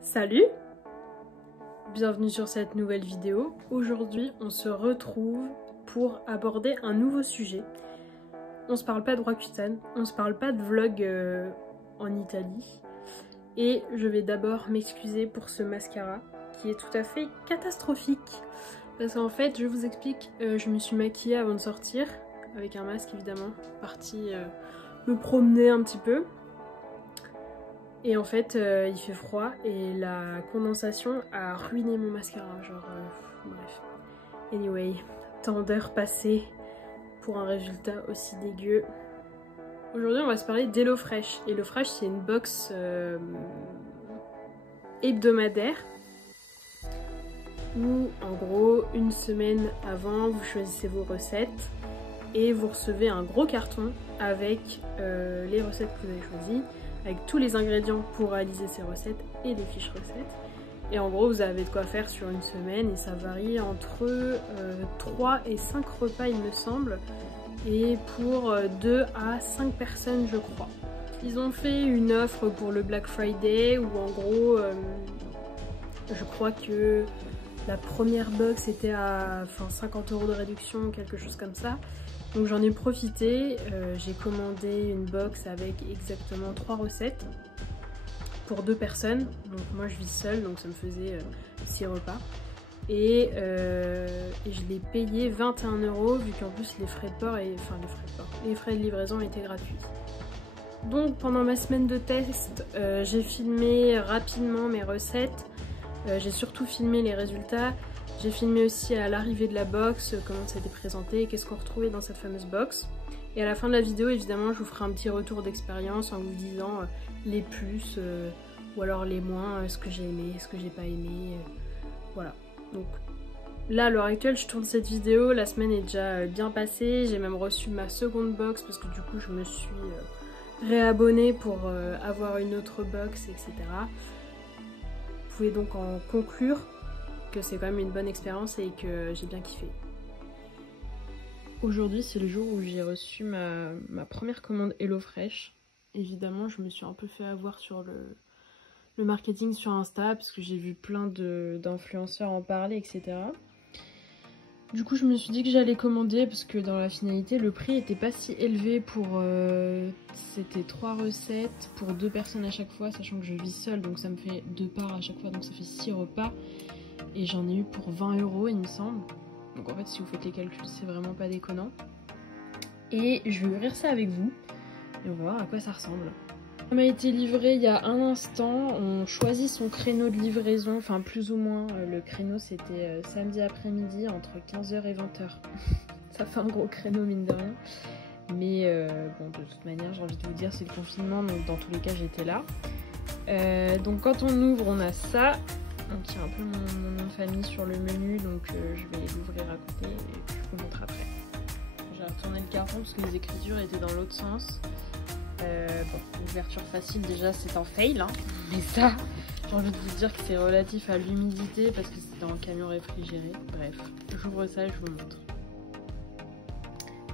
Salut! Bienvenue sur cette nouvelle vidéo. Aujourd'hui, on se retrouve pour aborder un nouveau sujet. On se parle pas de Roaccutane, on se parle pas de vlog en Italie. Et je vais d'abord m'excuser pour ce mascara qui est tout à fait catastrophique. Parce qu'en fait, je vous explique, je me suis maquillée avant de sortir, avec un masque évidemment, partie me promener un petit peu. Et en fait, il fait froid et la condensation a ruiné mon mascara, genre bref. Anyway, tant d'heures passées pour un résultat aussi dégueu. Aujourd'hui, on va se parler d'HelloFresh. HelloFresh, c'est une box hebdomadaire où, en gros, une semaine avant, vous choisissez vos recettes et vous recevez un gros carton avec les recettes que vous avez choisies, avec tous les ingrédients pour réaliser ces recettes et des fiches recettes. Et en gros, vous avez de quoi faire sur une semaine et ça varie entre 3 et 5 repas, il me semble, et pour 2 à 5 personnes, je crois. Ils ont fait une offre pour le Black Friday où en gros, je crois que la première box était à 50 € de réduction, quelque chose comme ça. Donc j'en ai profité, j'ai commandé une box avec exactement 3 recettes pour 2 personnes. Donc moi je vis seule, donc ça me faisait 6 repas. Et je l'ai payé 21 € vu qu'en plus les frais de port, les frais de livraison étaient gratuits. Donc pendant ma semaine de test, j'ai filmé rapidement mes recettes, j'ai surtout filmé les résultats. J'ai filmé aussi à l'arrivée de la box, comment ça a été présenté, qu'est-ce qu'on retrouvait dans cette fameuse box. Et à la fin de la vidéo, évidemment, je vous ferai un petit retour d'expérience en vous disant les plus ou alors les moins, ce que j'ai aimé, ce que j'ai pas aimé. Voilà. Donc là, à l'heure actuelle, je tourne cette vidéo, la semaine est déjà bien passée. J'ai même reçu ma seconde box parce que du coup, je me suis réabonnée pour avoir une autre box, etc. Vous pouvez donc en conclure que c'est quand même une bonne expérience et que j'ai bien kiffé. Aujourd'hui, c'est le jour où j'ai reçu ma première commande HelloFresh. Évidemment, je me suis un peu fait avoir sur le marketing sur Insta parce que j'ai vu plein d'influenceurs en parler, etc. Du coup, je me suis dit que j'allais commander parce que dans la finalité, le prix était pas si élevé pour... c'était 3 recettes pour 2 personnes à chaque fois, sachant que je vis seule, donc ça me fait 2 parts à chaque fois, donc ça fait 6 repas. Et j'en ai eu pour 20 € il me semble. Donc en fait si vous faites les calculs c'est vraiment pas déconnant. Et je vais ouvrir ça avec vous. Et on va voir à quoi ça ressemble. Ça m'a été livré il y a un instant. On choisit son créneau de livraison. Enfin plus ou moins. Le créneau c'était samedi après-midi entre 15 h et 20 h. Ça fait un gros créneau mine de rien. Mais bon de toute manière j'ai envie de vous dire c'est le confinement. Donc dans tous les cas j'étais là. Donc quand on ouvre on a ça. Donc il y a un peu mon nom de famille sur le menu, donc je vais l'ouvrir à côté et puis je vous montre après. J'ai retourné le carton parce que les écritures étaient dans l'autre sens. Bon, l'ouverture facile déjà c'est un fail, hein. Mais ça, j'ai envie de vous dire que c'est relatif à l'humidité parce que c'est dans un camion réfrigéré. Bref, j'ouvre ça et je vous montre.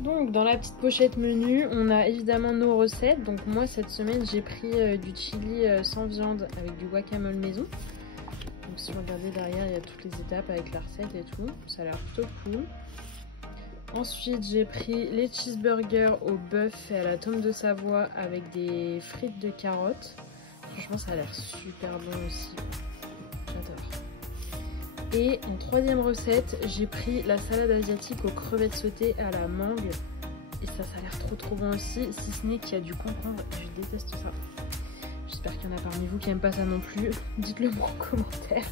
Donc dans la petite pochette menu, on a évidemment nos recettes. Donc moi cette semaine j'ai pris du chili sans viande avec du guacamole maison. Donc si vous regardez derrière, il y a toutes les étapes avec la recette et tout. Ça a l'air plutôt cool. Ensuite, j'ai pris les cheeseburgers au bœuf et à la tome de Savoie avec des frites de carottes. Franchement, ça a l'air super bon aussi. J'adore. Et en troisième recette, j'ai pris la salade asiatique aux crevettes sautées à la mangue. Et ça a l'air trop bon aussi, si ce n'est qu'il y a du concombre. Je déteste ça. J'espère qu'il y en a parmi vous qui n'aiment pas ça non plus. Dites-le moi en commentaire.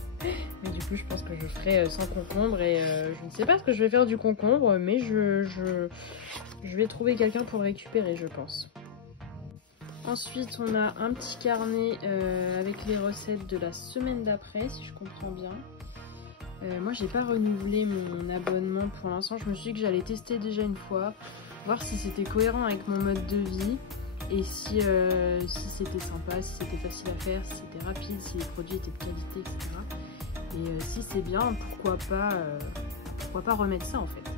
Mais du coup, je pense que je ferai sans concombre. Et je ne sais pas ce que je vais faire du concombre. Mais je vais trouver quelqu'un pour récupérer, je pense. Ensuite, on a un petit carnet avec les recettes de la semaine d'après, si je comprends bien. Moi, j'ai pas renouvelé mon abonnement pour l'instant. Je me suis dit que j'allais tester déjà une fois. Voir si c'était cohérent avec mon mode de vie. Et si c'était sympa, si c'était facile à faire, si c'était rapide, si les produits étaient de qualité, etc. Et si c'est bien, pourquoi pas remettre ça en fait.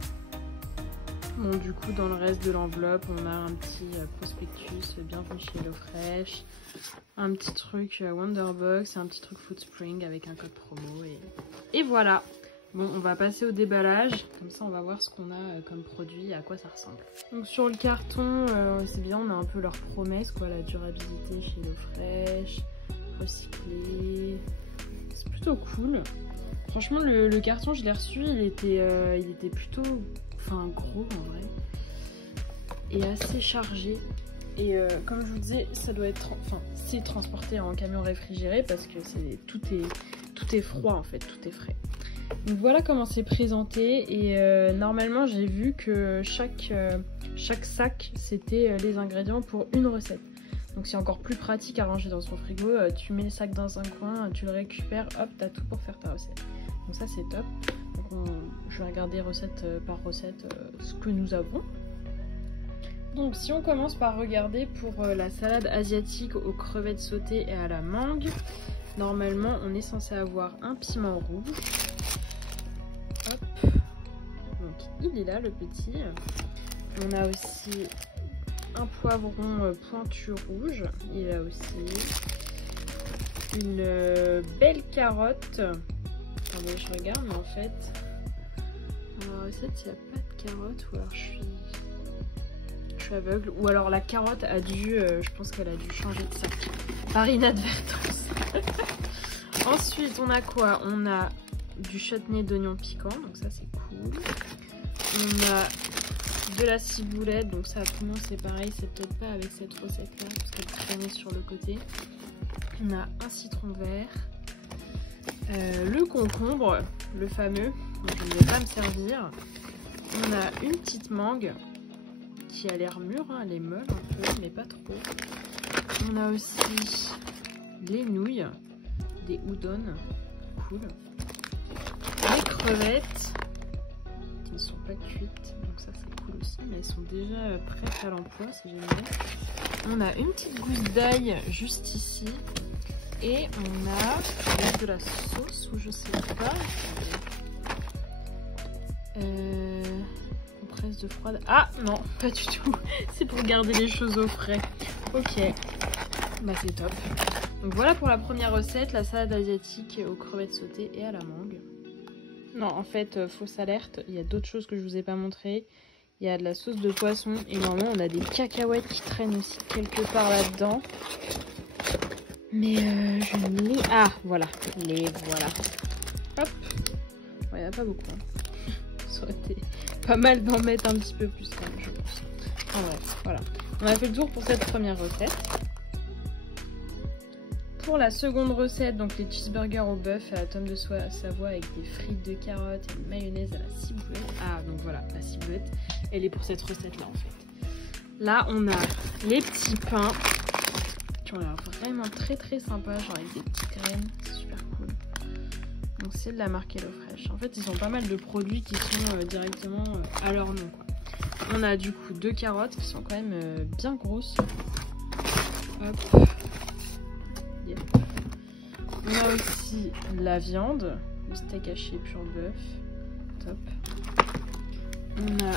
Bon, du coup, dans le reste de l'enveloppe, on a un petit prospectus, bienvenue chez HelloFresh, un petit truc Wonderbox, un petit truc Foodspring avec un code promo et voilà. Bon, on va passer au déballage, comme ça on va voir ce qu'on a comme produit et à quoi ça ressemble. Donc sur le carton, c'est bien, on a un peu leur promesse, quoi, la durabilité chez HelloFresh, recyclé, c'est plutôt cool. Franchement, le carton, je l'ai reçu, il était plutôt, gros en vrai, et assez chargé. Et comme je vous disais, ça doit être, c'est transporté en camion réfrigéré parce que tout est froid en fait, tout est frais. Donc voilà comment c'est présenté et normalement j'ai vu que chaque sac c'était les ingrédients pour une recette. Donc c'est encore plus pratique à ranger dans son frigo, tu mets le sac dans un coin, tu le récupères, hop, t'as tout pour faire ta recette. Donc ça c'est top. Donc je vais regarder recette par recette ce que nous avons. Donc si on commence par regarder pour la salade asiatique aux crevettes sautées et à la mangue, normalement on est censé avoir un piment rouge. Hop. Donc il est là le petit. On a aussi un poivron pointu rouge. Il est là aussi. Une belle carotte. Attendez, je regarde, mais en fait, dans la recette, il n'y a pas de carotte, ou alors je suis aveugle, ou alors la carotte a dû, je pense qu'elle a dû changer de sac, par inadvertance. Ensuite, on a quoi? On a du chutney d'oignon piquant, donc ça c'est cool. On a de la ciboulette, donc ça tout le monde c'est pareil, c'est peut-être pas avec cette recette là, parce qu'elle traînait sur le côté. On a un citron vert. Le concombre, le fameux, donc je ne vais pas me servir. On a une petite mangue qui a l'air mûre, hein, elle est molle un peu, mais pas trop. On a aussi les nouilles, des udon, cool. Les crevettes qui ne sont pas cuites, donc ça c'est cool aussi, mais elles sont déjà prêtes à l'emploi, c'est génial. On a une petite gousse d'ail juste ici. Et on a de la sauce ou je sais pas. Compresse de froide. Ah non, pas du tout. C'est pour garder les choses au frais. Ok. Bah c'est top. Donc voilà pour la première recette, la salade asiatique aux crevettes sautées et à la mangue. Non, en fait, fausse alerte, il y a d'autres choses que je vous ai pas montré. Il y a de la sauce de poisson et normalement on a des cacahuètes qui traînent aussi quelque part là-dedans. Mais je ne les... Ah, voilà. Les voilà. Hop. Ouais, il n'y en a pas beaucoup. Hein. Ça aurait été pas mal d'en mettre un petit peu plus quand même, je pense. Ah ouais, voilà. On a fait le tour pour cette première recette. Pour la seconde recette, donc les cheeseburgers au bœuf à la tome de Savoie avec des frites de carottes et une mayonnaise à la ciboulette. Ah, donc voilà, la ciboulette, elle est pour cette recette-là en fait. Là, on a les petits pains. Qui ont l'air vraiment très sympa, genre avec des petites graines, c'est super cool. Donc c'est de la marque HelloFresh. En fait ils ont pas mal de produits qui sont directement à leur nom quoi. On a du coup 2 carottes qui sont quand même bien grosses. Hop. Yep. On a aussi la viande, le steak haché pur bœuf. Top. On a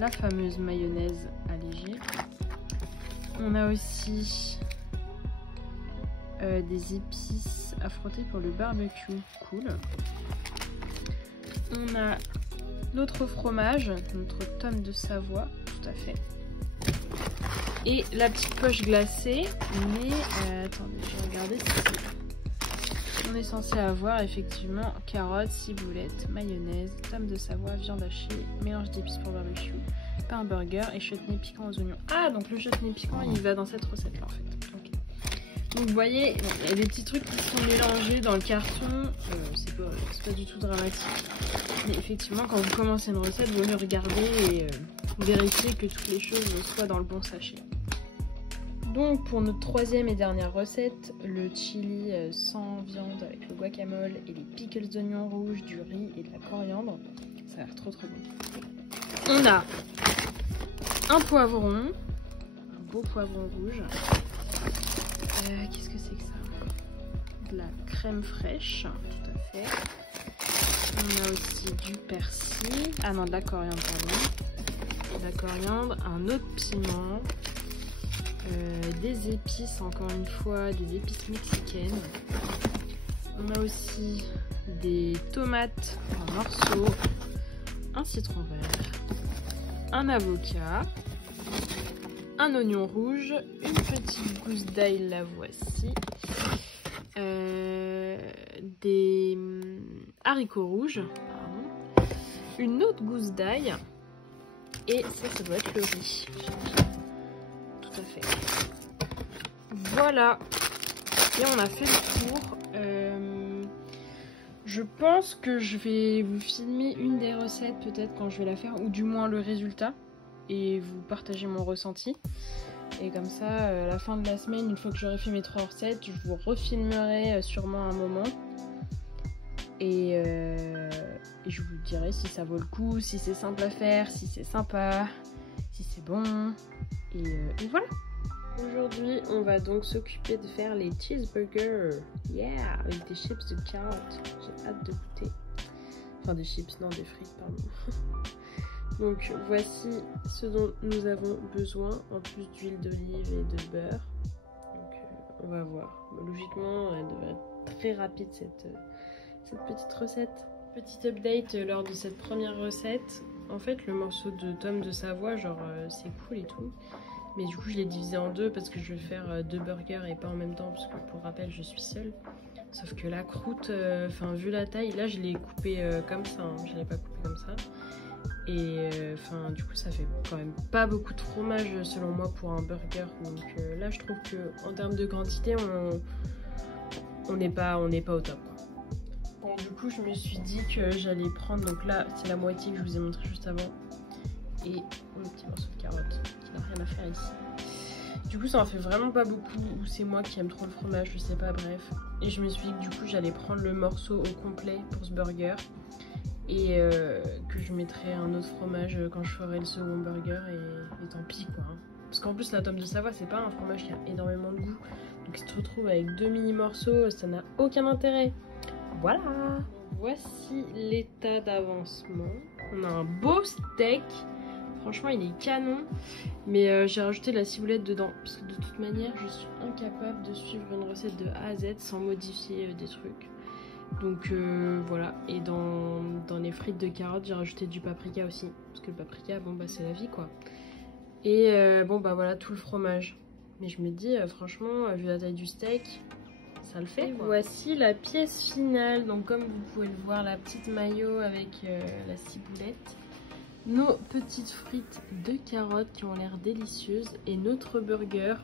la fameuse mayonnaise allégée. On a aussi des épices à frotter pour le barbecue, cool. On a notre fromage, notre tome de Savoie, tout à fait. Et la petite poche glacée, mais attendez, je vais regarder si c'est... On est censé avoir effectivement carottes, ciboulette, mayonnaise, tome de Savoie, viande hachée, mélange d'épices pour barbecue, pain burger et chutney piquant aux oignons. Ah, donc le chutney piquant, il va dans cette recette là en fait. Okay. Donc vous voyez, il y a des petits trucs qui sont mélangés dans le carton, c'est pas du tout dramatique. Mais effectivement, quand vous commencez une recette, vous mieux regarder et vérifier que toutes les choses soient dans le bon sachet. Donc pour notre troisième et dernière recette, le chili sans viande avec le guacamole et les pickles d'oignons rouges, du riz et de la coriandre. Ça a l'air trop bon. On a un poivron, un beau poivron rouge. Qu'est-ce que c'est que ça? De la crème fraîche, tout à fait. On a aussi du persil. Ah non, de la coriandre, pardon. de la coriandre, un autre piment, des épices, encore une fois, des épices mexicaines. On a aussi des tomates en morceaux, un citron vert, un avocat, un oignon rouge, une petite gousse d'ail, la voici, des haricots rouges, pardon, une autre gousse d'ail, et ça doit être le riz. Tout à fait. Voilà. Et on a fait le tour. Je pense que je vais vous filmer une des recettes peut-être quand je vais la faire, ou du moins le résultat, et vous partager mon ressenti. Et comme ça, à la fin de la semaine, une fois que j'aurai fait mes 3 recettes, je vous refilmerai sûrement un moment. Et je vous dirai si ça vaut le coup, si c'est simple à faire, si c'est sympa, si c'est bon. Et voilà. Aujourd'hui, on va donc s'occuper de faire les cheeseburgers. Yeah, avec des chips de carottes. J'ai hâte de goûter. Enfin, des chips, non, des frites, pardon. Donc, voici ce dont nous avons besoin, en plus d'huile d'olive et de beurre. Donc, on va voir. Logiquement, elle devrait être très rapide, cette petite recette. Petit update lors de cette première recette. En fait, le morceau de tome de Savoie, genre, c'est cool et tout. Mais du coup, je l'ai divisé en deux parce que je vais faire 2 burgers et pas en même temps, parce que pour rappel, je suis seule. Sauf que la croûte, vu la taille, là, je l'ai coupée comme ça, hein. Je l'ai pas coupée comme ça. Et du coup, ça fait quand même pas beaucoup de fromage selon moi pour un burger. Donc là, je trouve que en termes de quantité, on n'est pas au top. Bon, du coup, je me suis dit que j'allais prendre, donc là, c'est la moitié que je vous ai montré juste avant. Et un petit morceau de carotte qui n'a rien à faire ici. Du coup, ça en fait vraiment pas beaucoup, ou c'est moi qui aime trop le fromage, je sais pas, bref. Et je me suis dit que du coup, j'allais prendre le morceau au complet pour ce burger. Et que je mettrai un autre fromage quand je ferai le second burger, et tant pis quoi. Parce qu'en plus, la tome de Savoie, c'est pas un fromage qui a énormément de goût. Donc si tu te retrouves avec 2 mini morceaux, ça n'a aucun intérêt. Voilà. Voici l'état d'avancement. On a un beau steak. Franchement, il est canon. Mais j'ai rajouté de la ciboulette dedans. Parce que de toute manière, je suis incapable de suivre une recette de A à Z sans modifier des trucs. Donc voilà. Et dans les frites de carottes, j'ai rajouté du paprika aussi. Parce que le paprika, bon bah c'est la vie quoi. Et bon bah voilà tout le fromage. Mais je me dis, franchement, vu la taille du steak, ça le fait quoi. Voici la pièce finale. Donc comme vous pouvez le voir, la petite mayo avec la ciboulette. Nos petites frites de carottes qui ont l'air délicieuses. Et notre burger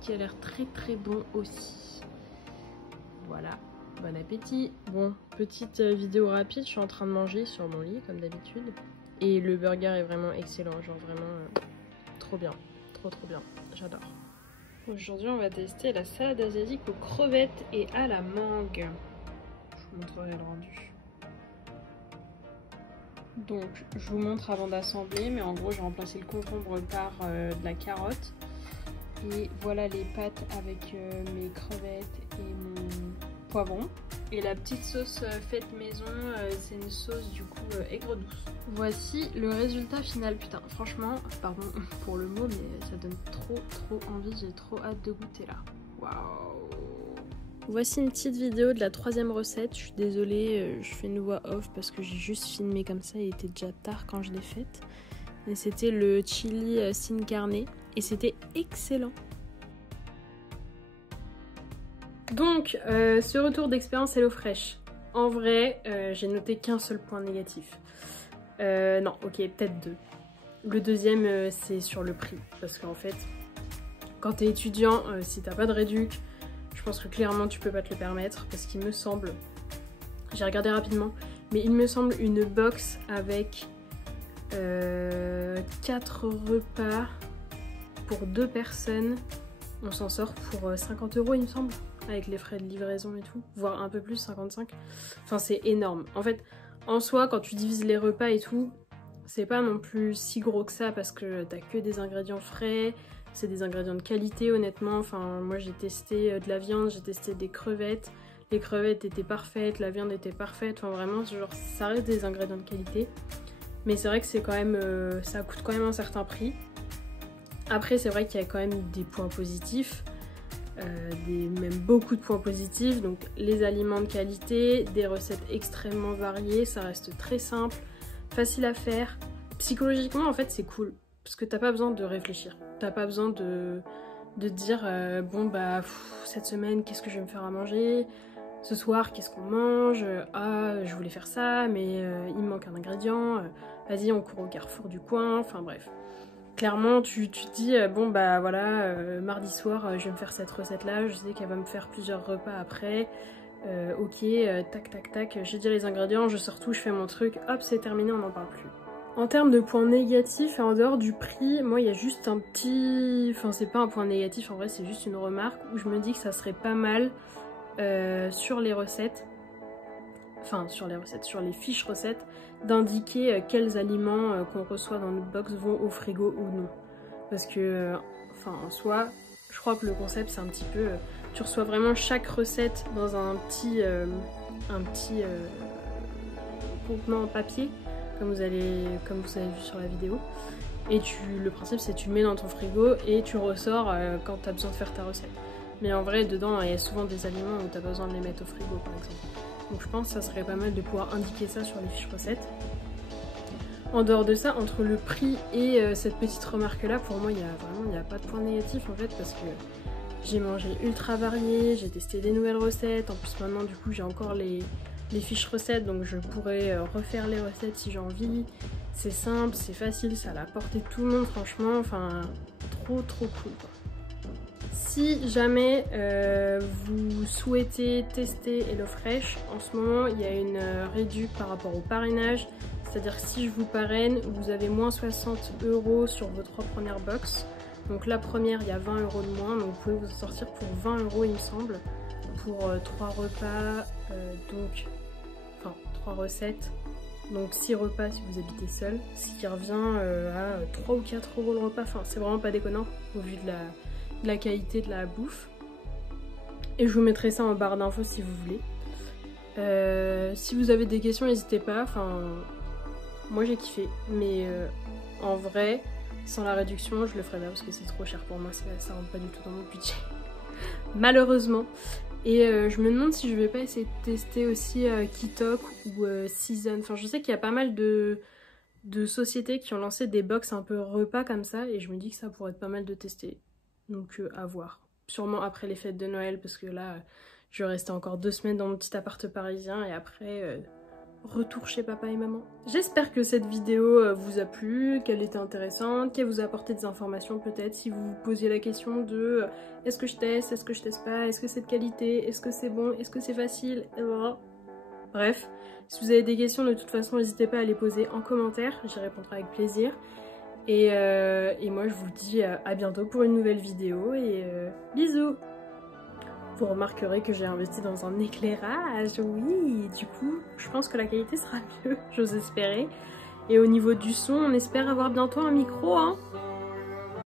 qui a l'air très très bon aussi. Voilà. Bon appétit. Bon, petite vidéo rapide, je suis en train de manger sur mon lit comme d'habitude. Et le burger est vraiment excellent, genre vraiment trop bien. Trop bien, j'adore. Aujourd'hui on va tester la salade asiatique aux crevettes et à la mangue. Je vous montrerai le rendu. Donc je vous montre avant d'assembler, mais en gros j'ai remplacé le concombre par de la carotte. Et voilà les pâtes avec mes crevettes et mon poivron. Et la petite sauce faite maison, c'est une sauce du coup aigre douce. Voici le résultat final. Putain, franchement, pardon pour le mot, mais ça donne trop envie. J'ai trop hâte de goûter là. Waouh! Voici une petite vidéo de la 3e recette. Je suis désolée, je fais une voix off parce que j'ai juste filmé comme ça. Il était déjà tard quand je l'ai faite. Et c'était le chili sin carne. Et c'était excellent. Donc, ce retour d'expérience HelloFresh. En vrai, j'ai noté qu'un seul point négatif. Non, ok, peut-être 2. Le deuxième, c'est sur le prix. Parce qu'en fait, quand t'es étudiant, si t'as pas de réduc, je pense que clairement tu peux pas te le permettre. Parce qu'il me semble, j'ai regardé rapidement, mais il me semble une box avec 4 repas pour 2 personnes. On s'en sort pour 50 € il me semble. Avec les frais de livraison et tout, voire un peu plus, 55. Enfin, c'est énorme. En fait, en soi, quand tu divises les repas et tout, c'est pas non plus si gros que ça parce que t'as que des ingrédients frais, c'est des ingrédients de qualité, honnêtement. Enfin, moi, j'ai testé de la viande, j'ai testé des crevettes. Les crevettes étaient parfaites, la viande était parfaite. Enfin, vraiment, genre, ça reste des ingrédients de qualité. Mais c'est vrai que c'est quand même, ça coûte quand même un certain prix. Après c'est vrai qu'il y a quand même des points positifs, même beaucoup de points positifs. Donc les aliments de qualité, des recettes extrêmement variées, ça reste très simple, facile à faire. Psychologiquement en fait c'est cool, parce que t'as pas besoin de réfléchir, t'as pas besoin de dire bon bah cette semaine qu'est-ce que je vais me faire à manger, ce soir qu'est-ce qu'on mange, ah je voulais faire ça mais il me manque un ingrédient, vas-y on court au carrefour du coin, enfin bref. Clairement tu te dis bon bah voilà mardi soir je vais me faire cette recette là, je sais qu'elle va me faire plusieurs repas après, ok tac tac tac, j'ai déjà les ingrédients, je sors tout, je fais mon truc, hop c'est terminé, on n'en parle plus. En termes de points négatifs, en dehors du prix, moi il y a juste un petit... Enfin c'est pas un point négatif, en vrai c'est juste une remarque où je me dis que ça serait pas mal sur les recettes, sur les fiches recettes, d'indiquer quels aliments qu'on reçoit dans notre box vont au frigo ou non. Parce que, en soi, je crois que le concept c'est un petit peu... tu reçois vraiment chaque recette dans un petit contenant en papier, comme vous avez vu sur la vidéo. Et le principe c'est que tu le mets dans ton frigo et tu ressors quand tu as besoin de faire ta recette. Mais en vrai, dedans, il y a souvent des aliments où tu as besoin de les mettre au frigo, par exemple. Donc je pense que ça serait pas mal de pouvoir indiquer ça sur les fiches recettes. En dehors de ça, entre le prix et cette petite remarque-là, pour moi, il n'y a pas de point négatif, en fait, parce que j'ai mangé ultra varié, j'ai testé des nouvelles recettes. En plus, maintenant, du coup, j'ai encore les fiches recettes, donc je pourrais refaire les recettes si j'ai envie. C'est simple, c'est facile, ça a la portée de tout le monde, franchement, enfin, trop cool, quoi. Si jamais vous souhaitez tester HelloFresh, en ce moment il y a une réduction par rapport au parrainage, c'est-à-dire que si je vous parraine, vous avez moins 60 € sur vos 3 premières box. Donc la première, il y a 20 € de moins, donc vous pouvez vous en sortir pour 20 € il me semble, pour 3 repas, 3 recettes, donc 6 repas si vous habitez seul, ce qui revient à 3 ou 4 € le repas, enfin c'est vraiment pas déconnant au vu de la qualité de la bouffe. Et je vous mettrai ça en barre d'infos si vous voulez. Si vous avez des questions, n'hésitez pas. Enfin, moi j'ai kiffé, mais en vrai, sans la réduction, je le ferais pas parce que c'est trop cher pour moi. Ça rentre pas du tout dans mon budget, malheureusement. Et je me demande si je vais pas essayer de tester aussi Kitok ou Season. Enfin, je sais qu'il y a pas mal de sociétés qui ont lancé des box un peu repas comme ça, et je me dis que ça pourrait être pas mal de tester. Donc à voir. Sûrement après les fêtes de Noël, parce que là, je vais rester encore 2 semaines dans mon petit appart parisien et après, retour chez papa et maman. J'espère que cette vidéo vous a plu, qu'elle était intéressante, qu'elle vous a apporté des informations peut-être, si vous vous posiez la question de est-ce que je teste, est-ce que je teste pas, est-ce que c'est de qualité, est-ce que c'est bon, est-ce que c'est facile, bref. Si vous avez des questions, de toute façon, n'hésitez pas à les poser en commentaire, j'y répondrai avec plaisir. Et moi je vous dis à bientôt pour une nouvelle vidéo et bisous. Vous remarquerez que j'ai investi dans un éclairage, oui, du coup je pense que la qualité sera mieux, j'ose espérer. Et au niveau du son, on espère avoir bientôt un micro, hein.